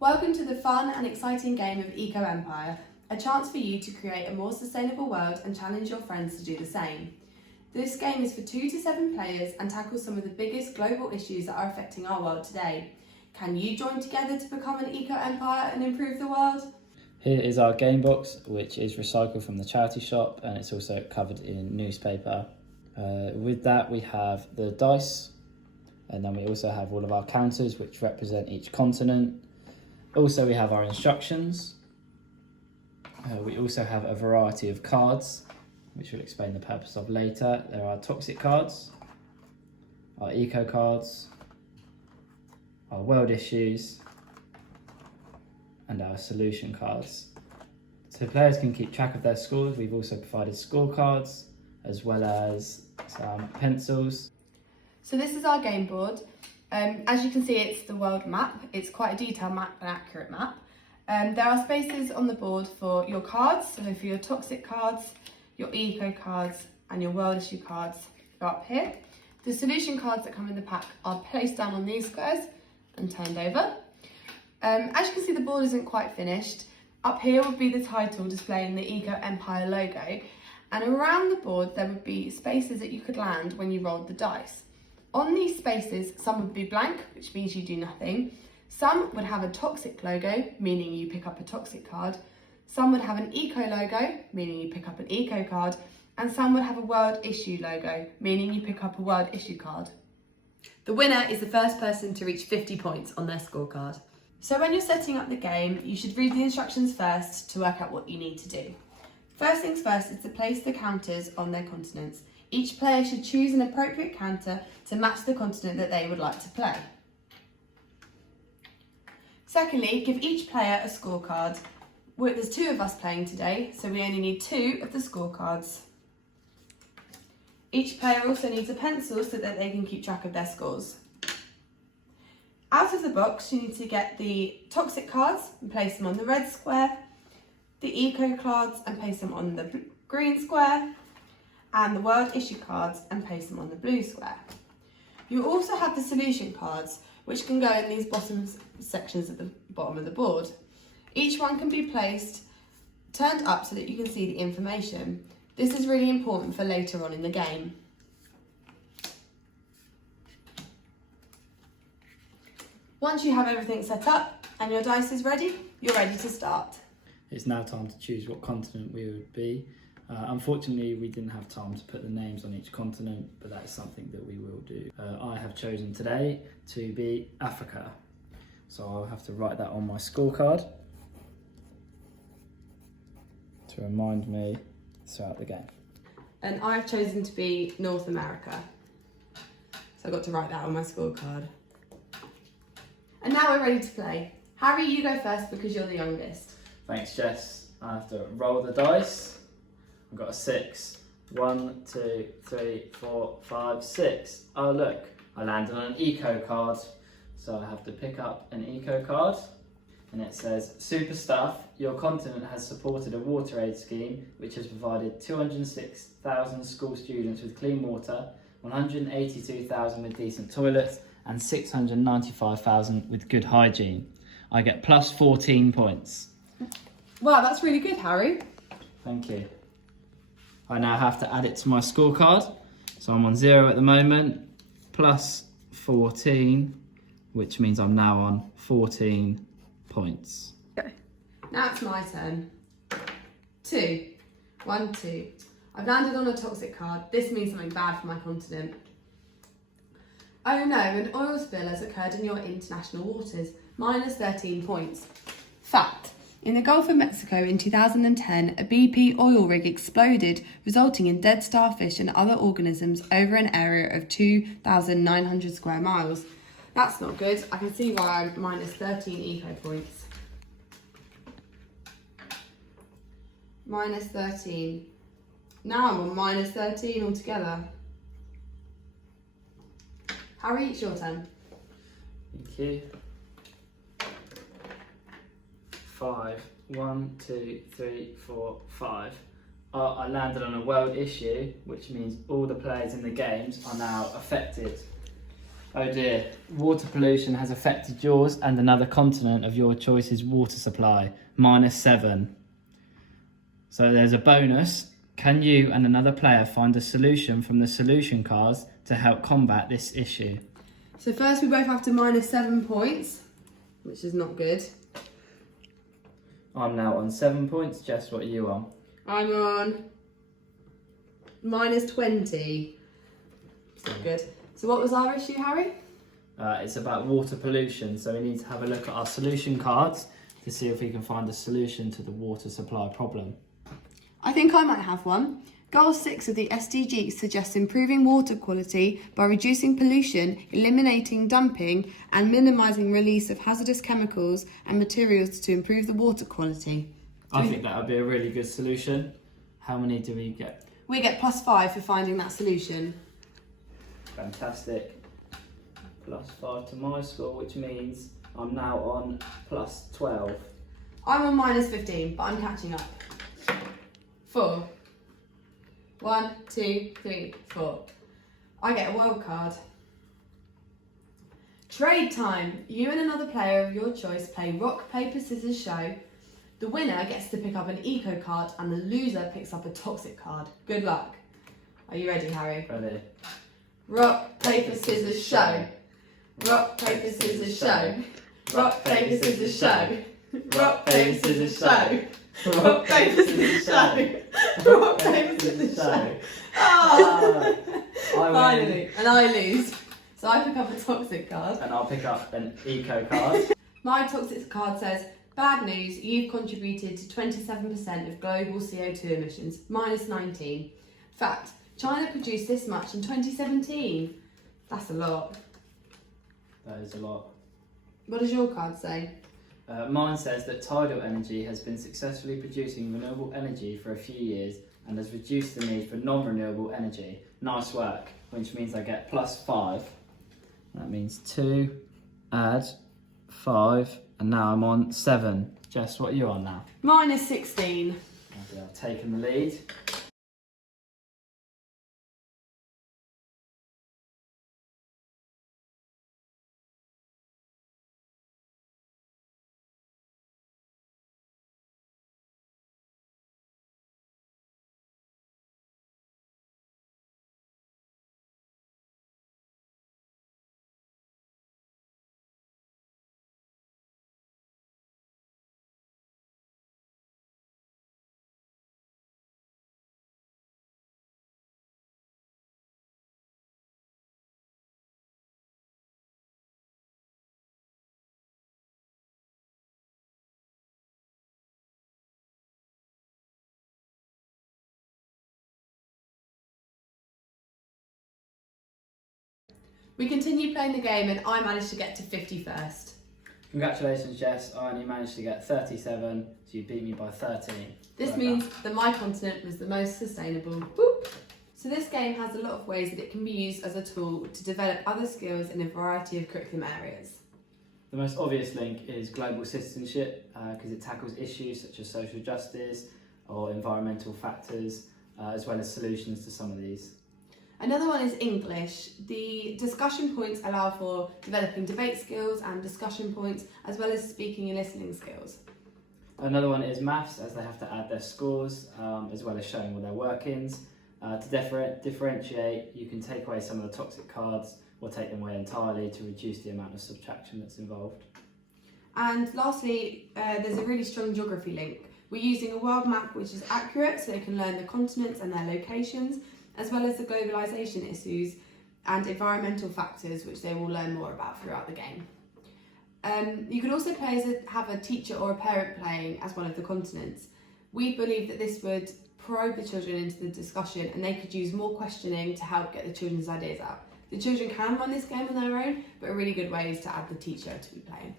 Welcome to the fun and exciting game of Eco Empire, a chance for you to create a more sustainable world and challenge your friends to do the same. This game is for 2 to 7 players and tackles some of the biggest global issues that are affecting our world today. Can you join together to become an Eco Empire and improve the world? Here is our game box, which is recycled from the charity shop, and it's also covered in newspaper. With that we have the dice, and then we also have all of our counters which represent each continent. Also we have our instructions. We also have a variety of cards, which we'll explain the purpose of later. There are toxic cards, our eco cards, our world issues, and our solution cards. So players can keep track of their scores. We've also provided scorecards as well as some pencils. So this is our game board. As you can see, it's the world map. It's quite a detailed map, an accurate map. There are spaces on the board for your cards, so for your toxic cards, your eco cards, and your world issue cards go up here. The solution cards that come in the pack are placed down on these squares and turned over. As you can see, the board isn't quite finished. Up here would be the title displaying the Eco Empire logo, and around the board there would be spaces that you could land when you rolled the dice. On these spaces, some would be blank, which means you do nothing. Some would have a toxic logo, meaning you pick up a toxic card. Some would have an eco logo, meaning you pick up an eco card. And some would have a world issue logo, meaning you pick up a world issue card. The winner is the first person to reach 50 points on their scorecard. So when you're setting up the game, you should read the instructions first to work out what you need to do. First things first is to place the counters on their continents. Each player should choose an appropriate counter to match the continent that they would like to play. Secondly, give each player a scorecard. There's 2 of us playing today, so we only need 2 of the scorecards. Each player also needs a pencil so that they can keep track of their scores. Out of the box, you need to get the toxic cards and place them on the red square, the eco cards and place them on the green square, and the world issue cards and place them on the blue square. You also have the solution cards, which can go in these bottom sections at the bottom of the board. Each one can be placed, turned up so that you can see the information. This is really important for later on in the game. Once you have everything set up and your dice is ready, you're ready to start. It's now time to choose what continent we would be. Unfortunately, we didn't have time to put the names on each continent, but that is something that we will do. I have chosen today to be Africa, so I'll have to write that on my scorecard to remind me throughout the game. And I've chosen to be North America, so I've got to write that on my scorecard. And now we're ready to play. Harry, you go first because you're the youngest. Thanks, Jess. I have to roll the dice. I've got a 6. 1, 2, 3, 4, 5, 6. Oh look, I landed on an eco card. So I have to pick up an eco card, and it says, super stuff, your continent has supported a water aid scheme which has provided 206,000 school students with clean water, 182,000 with decent toilets, and 695,000 with good hygiene. I get plus 14 points. Wow, that's really good, Harry. Thank you. I now have to add it to my scorecard. So I'm on 0 at the moment, plus 14, which means I'm now on 14 points. Okay. Now it's my turn. 2. 1, 2. I've landed on a toxic card. This means something bad for my continent. Oh no, an oil spill has occurred in your international waters. Minus 13 points. Fact. In the Gulf of Mexico in 2010, a BP oil rig exploded, resulting in dead starfish and other organisms over an area of 2,900 square miles. That's not good. I can see why I'm minus 13 eco points. Minus 13. Now I'm on minus 13 altogether. Harry, it's your turn. Thank you. 5. 1, 2, 3, 4, 5. I landed on a world issue, which means all the players in the games are now affected. Oh dear, water pollution has affected yours and another continent of your choice's water supply, -7. So there's a bonus. Can you and another player find a solution from the solution cards to help combat this issue? So first we both have to -7 points, which is not good. I'm now on 7 points. Jess, what are you on? I'm on -20. It's not good. So what was our issue, Harry? It's about water pollution, so we need to have a look at our solution cards to see if we can find a solution to the water supply problem. I think I might have one. Goal 6 of the SDGs suggests improving water quality by reducing pollution, eliminating dumping, and minimising release of hazardous chemicals and materials to improve the water quality. I think that would be a really good solution. How many do we get? We get +5 for finding that solution. Fantastic. +5 to my score, which means I'm now on +12. I'm on -15, but I'm catching up. 4. 1, 2, 3, 4. I get a wild card. Trade time. You and another player of your choice play rock, paper, scissors, show. The winner gets to pick up an eco card and the loser picks up a toxic card. Good luck. Are you ready, Harry? Ready? Rock, paper, scissors, show. Rock, paper, scissors, show. Rock, paper, scissors, show. Rock, paper, scissors, show. Rock, paper, scissors, show. Rock, paper, scissors, show. Oh! Finally, and I lose. So I pick up a toxic card. And I'll pick up an eco card. My toxic card says, bad news, you've contributed to 27% of global CO2 emissions, -19. Fact, China produced this much in 2017. That's a lot. That is a lot. What does your card say? Mine says that tidal energy has been successfully producing renewable energy for a few years and has reduced the need for non-renewable energy. Nice work, which means I get +5. That means 2, add 5, and now I'm on 7. Jess, what are you on now? -16. I've taken the lead. We continue playing the game and I managed to get to 50 first. Congratulations, Jess. I only managed to get 37, so you beat me by 13. This means that my continent was the most sustainable. Whoop. So this game has a lot of ways that it can be used as a tool to develop other skills in a variety of curriculum areas. The most obvious link is global citizenship, because it tackles issues such as social justice or environmental factors, as well as solutions to some of these. Another one is English. The discussion points allow for developing debate skills and discussion points, as well as speaking and listening skills. Another one is maths, as they have to add their scores, as well as showing all their workings. To differentiate, you can take away some of the toxic cards or take them away entirely to reduce the amount of subtraction that's involved. And lastly, there's a really strong geography link. We're using a world map which is accurate so they can learn the continents and their locations, as well as the globalisation issues and environmental factors which they will learn more about throughout the game. You can also have a teacher or a parent playing as one of the continents. We believe that this would probe the children into the discussion and they could use more questioning to help get the children's ideas out. The children can run this game on their own, but a really good way is to add the teacher to be playing.